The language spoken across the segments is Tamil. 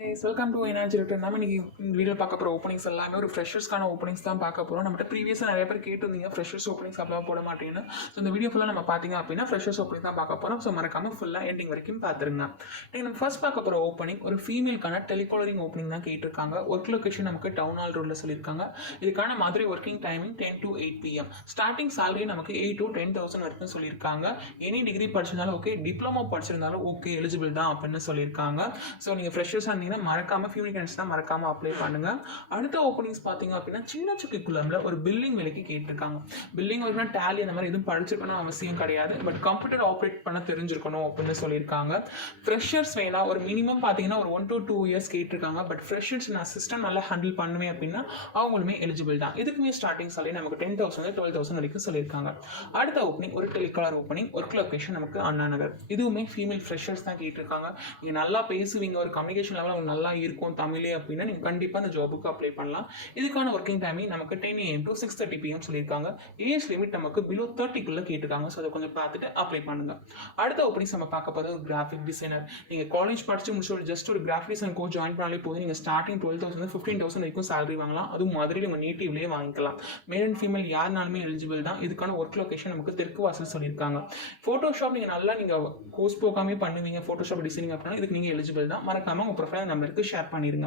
Welcome to energy return. நம்ம இன்னைக்கு இந்த வீடியோ பார்க்க போகிற ஓப்பனிங்ஸ் எல்லாமே ஒரு ஃப்ரெஷர்ஸ்க்கான ஓப்பனிங்ஸ் தான் பார்க்க போகிறோம். நம்மகிட்ட ப்ரீவியஸாக நிறைய பேர் கேட்டிருந்தீங்க ஃப்ரெஷர்ஸ் ஓப்பனிங்ஸ் அப்பலாம் போட மாட்டேன்னு. ஸோ இந்த வீடியோ ஃபுல்லாக நம்ம பார்த்தீங்க அப்படின்னா ஃப்ரெஷர்ஸ் ஓப்பனிங் தான் பார்க்க போகிறோம். ஸோ மறக்காம ஃபுல்லாக எண்டிங் வரைக்கும் பார்த்துருங்க. நீங்கள் நம்ம ஃபர்ஸ்ட் பார்க்க போகிற ஓப்பனிங் ஒரு ஃபீமேல்க்கான டெலிகாலரிங் ஓப்பனிங் தான் கேட்டிருக்காங்க. ஒர்க் லொகேஷன் நமக்கு டவுன் ஹால் ரோடில் சொல்லியிருக்காங்க. இதுக்கான மாதிரி working timing 10 to 8 PM. Starting salary நமக்கு 8 to 10,000 வரைக்கும் சொல்லியிருக்காங்க. எனி டிகிரி படிச்சிருந்தாலும் ஓகே, டிப்ளமோ படிச்சிருந்தாலும் ஓகே, எலிஜிபிள் தான் அப்படின்னு சொல்லியிருக்காங்க. ஸோ நீங்கள் ஃப்ரெஷர்ஸாக இருந்தீங்கன்னா மறக்காம தான் மறக்காம அப்ளை பண்ணுங்க. அடுத்த ஓப்பனிங்ஸ் பார்த்தீங்க அப்படின்னா சின்ன சுக்கிக்குள்ளம்ல ஒரு பில்லிங் வேலைக்கு கேட்டிருக்காங்க. பில்லிங் அப்படின்னா டேலி அந்த மாதிரி எதுவும் படிச்சிருக்கணும் அவசியம் கிடையாது, பட் கம்ப்யூட்டர் ஆப்ரேட் பண்ண தெரிஞ்சிருக்கணும் அப்படின்னு சொல்லியிருக்காங்க. ஃப்ரெஷர்ஸ் வேணா ஒரு மினிமம் பார்த்தீங்கன்னா ஒரு 1 to 2 years கேட்டிருக்காங்க. பட் ஃப்ரெஷர்ஸ் நான் சிஸ்டம் நல்லா ஹேண்டில் பண்ணுவேன் அப்படின்னா அவங்களுமே எலிஜிபிள் தான். இதுக்குமே ஸ்டார்டிங் சாலரி நமக்கு 10,000 12,000 வரைக்கும் சொல்லியிருக்காங்க. அடுத்த ஓப்பனிங் ஒரு டெலிகாலர் ஓப்பனிங். ஒர்க் லொகேஷன் நமக்கு அண்ணா நகர். இதுவுமே ஃபீமேல் ஃப்ரெஷர்ஸ் தான் கேட்டிருக்காங்க. நீங்கள் நல்லா பேசுவீங்க, ஒரு கம்யூனிகேஷன் லெவல் நல்லா இருக்கும் தமிழே அப்படின்னா நீங்கள் கண்டிப்பாக அந்த ஜாபுக்கு அப்ளை பண்ணலாம். இதுக்கான ஒர்க்கிங் டைமிங் நமக்கு 10 AM to 6:30 PM சொல்லியிருக்காங்க. ஏஜ் லிமிட் நமக்கு பிலோ 30 கேட்டிருக்காங்க. ஸோ அதை கொஞ்சம் பார்த்துட்டு அப்ளை பண்ணுங்க. அடுத்த ஓப்பனிங்ஸ் நம்ம பார்க்க போகிறது ஒரு கிராஃபிக் டிசைனர். நீங்கள் காலேஜ் படிச்சு முடிச்சு ஜஸ்ட் ஒரு கிராஃபிக் டிசைன் கோர்ஸ் ஜாயின் பண்ணாலே போதும். நீங்கள் ஸ்டார்டிங் 12,000 15,000 வரைக்கும் சேலரி வாங்கலாம். அதுவும் மதுரையில் உங்கள் நேட்டிவ்லேயே வாங்கிக்கலாம். மேல் அண்ட் ஃபீமேல் யாருனாலுமே எலிஜிபிள் தான். இதுக்கான ஒர்க் லொகேஷன் நமக்கு தெற்கு வாசல் சொல்லியிருக்காங்க. ஃபோட்டோஷாப் நீங்கள் நல்லா நீங்கள் கோர்ஸ் போகாமே பண்ணுவீங்க ஃபோட்டோஷாப் டிசைனிங் அப்படின்னா இதுக்கு நீங்கள் எலிஜிபிள் தான். மறக்காம உங்கள் ப்ரொஃபைல் நம்பருக்கு ஷேர் பண்ணிடுங்க.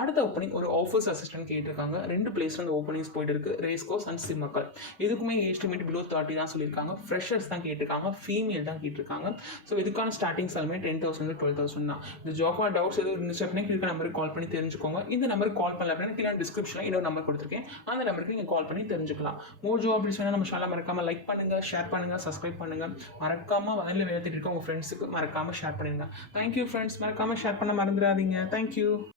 அடுத்த ஓப்பனிங் ஒரு ஆஃபீஸ் அசிஸ்டன்ட் கேட்டிருக்காங்க. 2 பிளேஸ்ல அந்த ஓப்பனிங்ஸ் போயிட்டு இருக்கு, ரேஸ் கோர்ஸ் அண்ட் சிம்மக்கல். இதுக்குமே ஏஜ் லிமிட் பிலோ 30 தான் சொல்லியிருக்காங்க. ஃப்ரெஷர்ஸ் தான் கேட்டிருக்காங்க, ஃபீமேல் தான் கேட்டிருக்காங்க. ஸோ இதுக்கான ஸ்டார்டிங் சாலரி 10,000 to 12,000 தான். இந்த ஜாப் டவுட்ஸ் எதுவும் இருந்துச்சு அப்படின்னா கீழே நம்பருக்கு கால் பண்ணி தெரிஞ்சுக்கோங்க. இந்த நம்பருக்கு கால் பண்ணல அப்படின்னா கீழே டிஸ்கிரிப்ஷனில் இன்னொரு நம்பர் கொடுத்துருக்கேன், அந்த நம்பருக்கு நீங்கள் கால் பண்ணி தெரிஞ்சுக்கலாம். மோர் ஜாப் அப்டேட்ஸ் நம்ம சேனலை மறக்காம லைக் பண்ணுங்க, ஷேர் பண்ணுங்க, சப்ஸ்கிரைப் பண்ணுங்க. மறக்காம வயலில் வேலை தேடிட்டு இருக்க உங்கள் ஃப்ரெண்ட்ஸுக்கு மறக்காம ஷேர் பண்ணுங்க. தேங்க்யூ ஃப்ரெண்ட்ஸ், மறக்காம ஷேர் பண்ண மறந்துடாதீங்க. தேங்க்யூ.